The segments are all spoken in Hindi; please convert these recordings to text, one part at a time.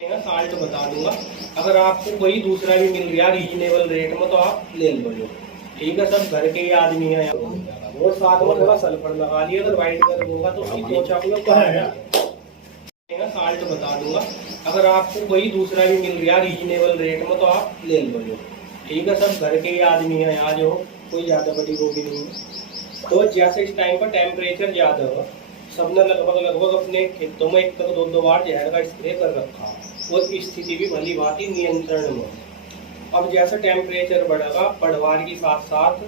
साल्ट बता दूंगा। अगर आपको कोई दूसरा भी मिल गया रीजनेबल रेट में तो आप ले लो जो। ठीक है, सब घर के ही आदमी है और साथ में थोड़ा सल्फर लगा लिया। अगर वाइट कलर होगा तो उसकी त्वचा को साल्ट बता दूंगा। अगर आपको कोई दूसरा भी मिल गया रीजनेबल रेट में तो आप ले लो जो। ठीक है, सब घर के ही आदमी है यहाँ जो, कोई ज्यादा बड़ी वो भी नहीं है। तो जैसे इस टाइम पर टेम्परेचर ज्यादा हो, सबने लगभग अपने खेतों में 1 तक 2 बार जहर का स्प्रे कर रखा और स्थिति भी भली भांति नियंत्रण में। अब जैसा टेम्परेचर बढ़ेगा, बढ़वार के साथ साथ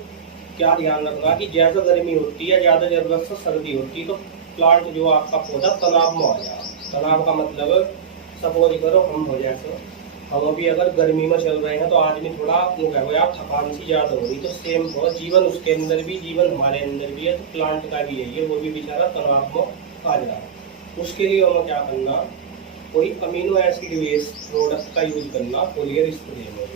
क्या ध्यान रखना कि जैसा गर्मी होती है, ज्यादा जरूरत से सर्दी होती है, तो प्लांट जो आपका पौधा तनाव में आ जाएगा। तनाव का मतलब सपोज करो हम हो जैसे हम अभी अगर गर्मी में चल रहे हैं तो आदमी थोड़ा यार थकान सी ज्यादा हो रही, तो सेम हो जीवन उसके अंदर भी, जीवन हमारे अंदर भी है, तो प्लांट का भी है, वो भी बेचारा तनाव में आ जा रहा है। उसके लिए हमें क्या करना, कोई अमीनो एसिड बेस्ड प्रोडक्ट का यूज करना फोलियर स्प्रे में।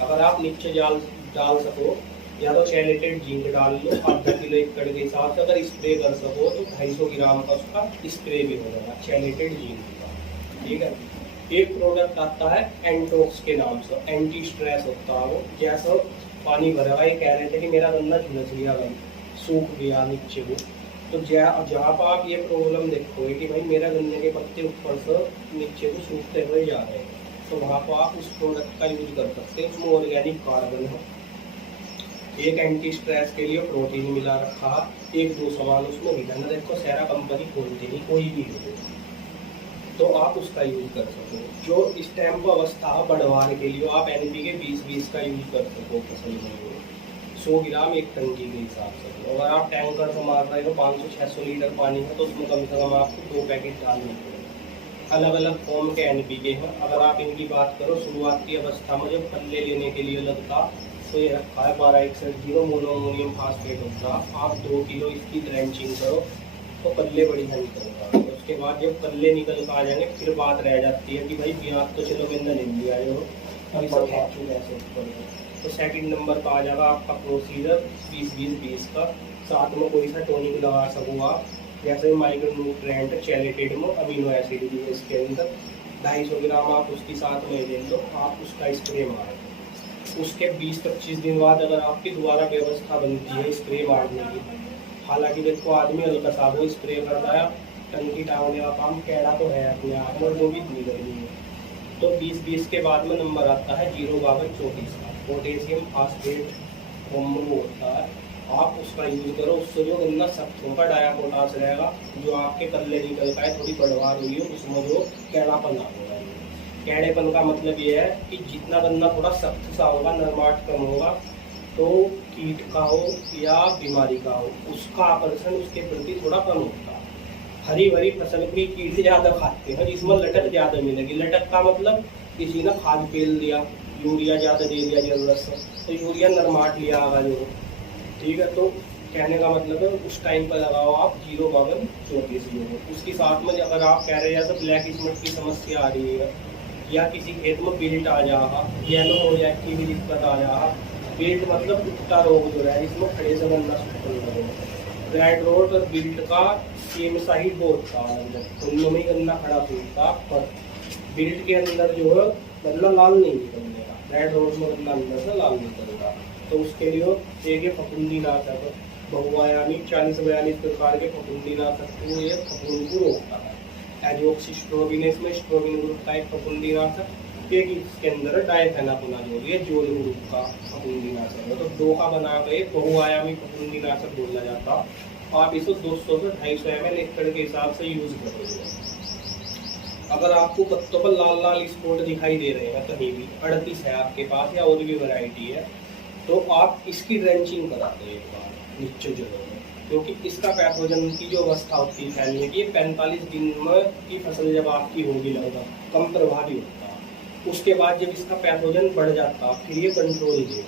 अगर आप नीचे डाल सको या तो चैलेटेड जिंक डाल लो, आधा किलो एकड़ के हिसाब से अगर स्प्रे कर सको तो 250 ग्राम का उसका स्प्रे भी हो जाएगा चैलेटेड जिंक का। ठीक है, एक प्रोडक्ट आता है एंटोक्स के नाम से, एंटी स्ट्रेस होता है वो। जैसा पानी भरा हुआ, ये कह रहे थे कि मेरा गन्ना झुलस गया भाई, सूख गया नीचे वो, तो जहाँ पर आप ये प्रॉब्लम देखोगे कि भाई मेरा गन्ने के पत्ते ऊपर से नीचे को सूखते हुए जा रहे हैं, तो वहाँ पर आप उस प्रोडक्ट का यूज कर सकते हैं। उसमें ऑर्गेनिक कार्बन है, एक एंटी स्ट्रेस के लिए प्रोटीन मिला रखा है, 1-2 सामान उसमें मिला ना। देखो सारा कंपनी खोलते नहीं, कोई भी हो तो आप उसका यूज कर सको। जो इस टाइम पर अवस्था है बढ़वाने के लिए आप NPK 20-20 का यूज कर सको फसल में, 100 ग्राम 1 टंकी के हिसाब से। अगर आप टैंकर से मार रहे हो 500-600 लीटर पानी है तो उसमें कम से कम आपको 2 पैकेट डालने पड़ेंगे। अलग अलग फॉर्म के NPK हैं। अगर आप इनकी बात करो शुरुआती अवस्था में जब पल्ले लेने के लिए लगता तो ये रखा है 1261 मोनोअमोनियम फास्फेट होता। आप 2 किलो इसकी ड्रेंचिंग करो तो पल्ले बढ़िया निकलता। उसके बाद जब पल्ले निकल कर आ जाएंगे फिर बात रह जाती है कि भाई ब्याज तो चलो मैंने ले लिया जो, अभी सब कैचू कैसे ऊपर। तो सेकंड नंबर पर आ जाएगा आपका प्रोसीजर 20-20-20 का। साथ में कोई सा टोनिक लगा सको आप, जैसे माइक्रो न्यूट्रिएंट चैलेटेड में अमीनो एसिड भी है इसके अंदर, 250 ग्राम आप उसके साथ में ले लो, आप उसका स्प्रे मारें। उसके 20-25 दिन बाद अगर आपकी दोबारा व्यवस्था बनती है स्प्रे मारने की, हालांकि देखो आदमी हल्का सा वो स्प्रे करता है, टंकी टांगने का काम कैड़ा तो है अपने आप में, वो भी इतनी गर्मी है। तो 20-20 के बाद में नंबर आता है 0-52-34 का, पोटेशियम फास्फेट होता है। आप उसका यूज करो, उससे जो गन्ना सख्त होगा, डाया पोटास रहेगा, जो आपके कल्ले निकल का है, थोड़ी बढ़वार हुई हो उसमें जो कैड़ापन आ होगा। कैड़ेपन का मतलब ये है कि जितना गन्ना थोड़ा सख्त सा होगा, नरमाट कम होगा, तो कीट का हो या बीमारी का हो उसका आकर्षण उसके प्रति थोड़ा कम होता है। हरी भरी फसल की कीट ज्यादा खाते हैं जिसमें लटक ज्यादा मिलेगी। लटक का मतलब किसी ने खाद फेल दिया, यूरिया ज्यादा दे दिया जरूरत से, तो यूरिया नरमाट लिया आगा जो। ठीक है, तो कहने का मतलब है उस टाइम पर लगाओ आप 0-52-34। उसके साथ में अगर आप कह रहे हैं तो ब्लैक स्मट की समस्या आ रही है या किसी खेत में बिल्ट आ जाएगा, येलो हो जाए की भी दिक्कत आ जाएगा। बिल्ट मतलब कुत्ता रोग जो है जिसमें खड़े से गन्ना सूखने लगे। रेड रोड और बिल्ट का सेम सा ही बोध था, दोनों में गन्ना खड़ा सूखता, पर बिल्ट के अंदर जो है गन्ना लाल नहीं निकलने का, रेड रोड में गन्ना अंदर से लाल निकलेगा। तो उसके लिए एक फफूंदी नाशक बहुआयामी 40-42 प्रकार के फफूंदी नाशक को ये फफूंद को रोकता है। एजोक्सिस्ट्रोबिन, इसमें स्ट्रोबिन ग्रुप का एक फफूंदी नाशक, एक इसके अंदर डायफेनाकोनाजोल, ये जोल ग्रुप का फफूंदी नाशक है। तो 2 का बना कर एक बहुआयामी फफूंदी नाशक बोला जाता। आप इसे 200 से 250 ml एकड़ के हिसाब से यूज करोगे। अगर आपको पत्तों पर लाल लाल स्पॉट दिखाई दे रहे हैं कहीं भी, 38 है आपके पास या और भी वैरायटी है, तो आप इसकी ड्रेंचिंग करा दो एक बार नीचे जगह में, क्योंकि इसका पैथोजन की जो अवस्था होती है फैलने की 45 दिन में की फसल जब आपकी होगी लगभग कम प्रभावी होता है। उसके बाद जब इसका पैथोजन बढ़ जाता फिर ये कंट्रोल दे।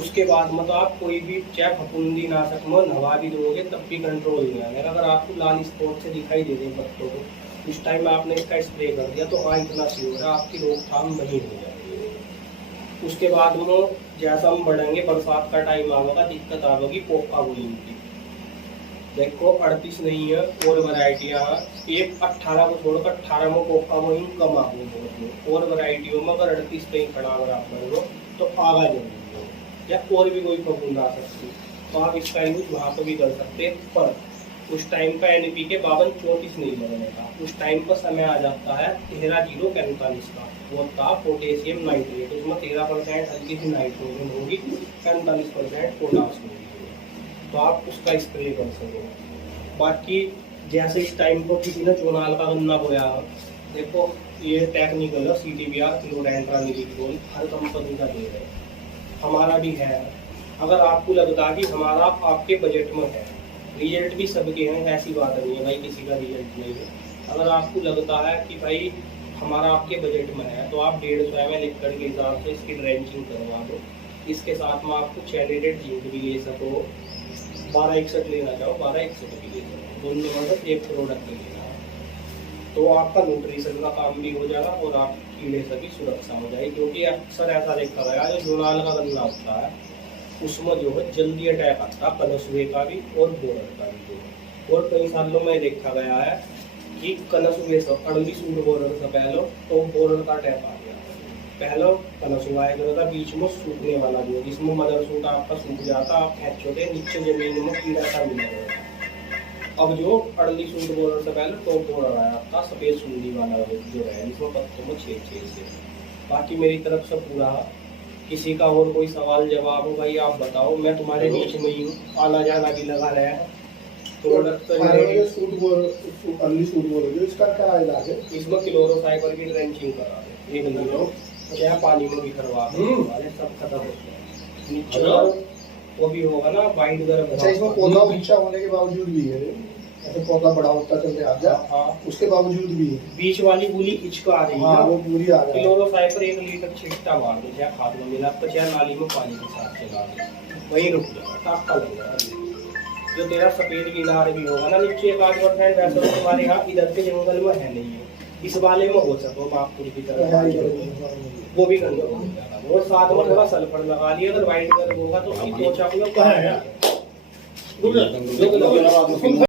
उसके बाद मतलब आप कोई भी चाहे फफूंदी नाशक में नवा भी दोगे तब भी कंट्रोल नहीं आएगा। अगर आपको लाल स्पॉट से दिखाई दे रहे पत्तों को, उस टाइम में आपने इसका स्प्रे कर दिया तो हाँ इतना सी हो रहा, आपकी रोकथाम नहीं हो जाएगी। उसके बाद में जैसा हम बढ़ेंगे, बरसात का टाइम आएगा, दिक्कत आएगी पोका बोलिंग की। देखो 38 नहीं है और वैरायटियाँ एक 18 को छोड़कर 18 में कोका वहीं कम आ गई बहुत और वैरायटियों में अगर 38 कहीं खड़ा अगर आप बन लो तो आगा जरूर हो या और भी कोई फफूंद आ सकती तो आप इसका यूज वहाँ पर भी कर सकते हैं। पर उस टाइम का एनपी के 52-34 नहीं लगने का, उस टाइम पर समय आ जाता है 13-0-45 का, वो था पोटेशियम नाइट्रेट, उसमें 13% हल्की सी नाइट्रोजन होगी, 45% पोटास होगी, तो आप उसका स्प्रे कर सकें। बाकी जैसे इस टाइम को किसी ने चुनाल का गन्ना बोया, देखो ये टेक्निकल है, CTBR क्लोरेंट्रानिलीप्रोल हर कंपनी का दे रहे, हमारा भी है। अगर आपको लगता है कि हमारा आपके बजट में है, रिजल्ट भी सबके हैं, ऐसी बात नहीं है भाई किसी का रिजल्ट नहीं है। अगर आपको लगता है कि भाई हमारा आपके बजट में है तो आप 150 ml लीटर के हिसाब से इसकी ड्रेंचिंग करवा दो। इसके साथ में आपको चैलेटेड जिंक भी ले सको, 1261 लेना चाहो 1261 भी ले सको, दोनों में से एक प्रोडक्ट लेना है तो आपका न्यूट्रिशन का काम भी हो जाएगा और आप कीड़े से भी सुरक्षा हो जाएगी। क्योंकि अक्सर ऐसा देखा गया जो जोनाल का गन्ना होता है उसमें जो है जल्दी अटैक आता है, कनसुए का भी और बोरर का भी। और कई सालों में देखा गया है कि कनसुए से अर्ली सूट बोरर से पहले तो बोरर का अटैक आ गया, पहले कनसुआ आएगा था बीच में सूखने वाला जो जिसमें मदर सूट आपका सूख जाता, आप खेच छोटे नीचे जमीन में कीड़ा सा मिला रहता। अब जो अर्ली सूट बोरर से पहले तो बोरर आया आपका सफेद सुंडी वाला जो है जिसमें पत्तों में 6 से। बाकी मेरी तरफ से पूरा, किसी का और कोई सवाल जवाब हो भाई आप बताओ, मैं तुम्हारे बीच में ही हूँ, आना जाना भी लगा रहा है। प्रोडक्ट इसका क्या इलाज है? इसमें क्लोरोफाइबर की ड्रेंचिंग करा दे, एक लीटर क्या पानी में भी करवा दे, सब खत्म हो गया नीचे वो भी होगा ना वाइट गर्म। अच्छा, इसमें पौधा ऊंचा होने के बावजूद भी है, ऐसे पौधा बड़ा होता चलते आ जा, उसके बावजूद भी है बीच वाली पूरी इचका आ रही है, वो पूरी आ रही है। क्लोरोफाइबर 1 लीटर छिट्टा मार दो, चाहे खाद में मिला तो चाहे नाली में पानी के साथ चला दो, वही रुक जाएगा, ताकता लगेगा। जो तेरा सफेद गिनार भी होगा ना नीचे एक आध परसेंट, वैसे तो तुम्हारे यहाँ इधर के जंगल में है नहीं है, इस वाले में हो सको मापपुर की तरफ वो भी गंदा हो जाएगा। और साथ में थोड़ा सल्फर लगा लिया, अगर वाइट कलर होगा तो उसकी त्वचा को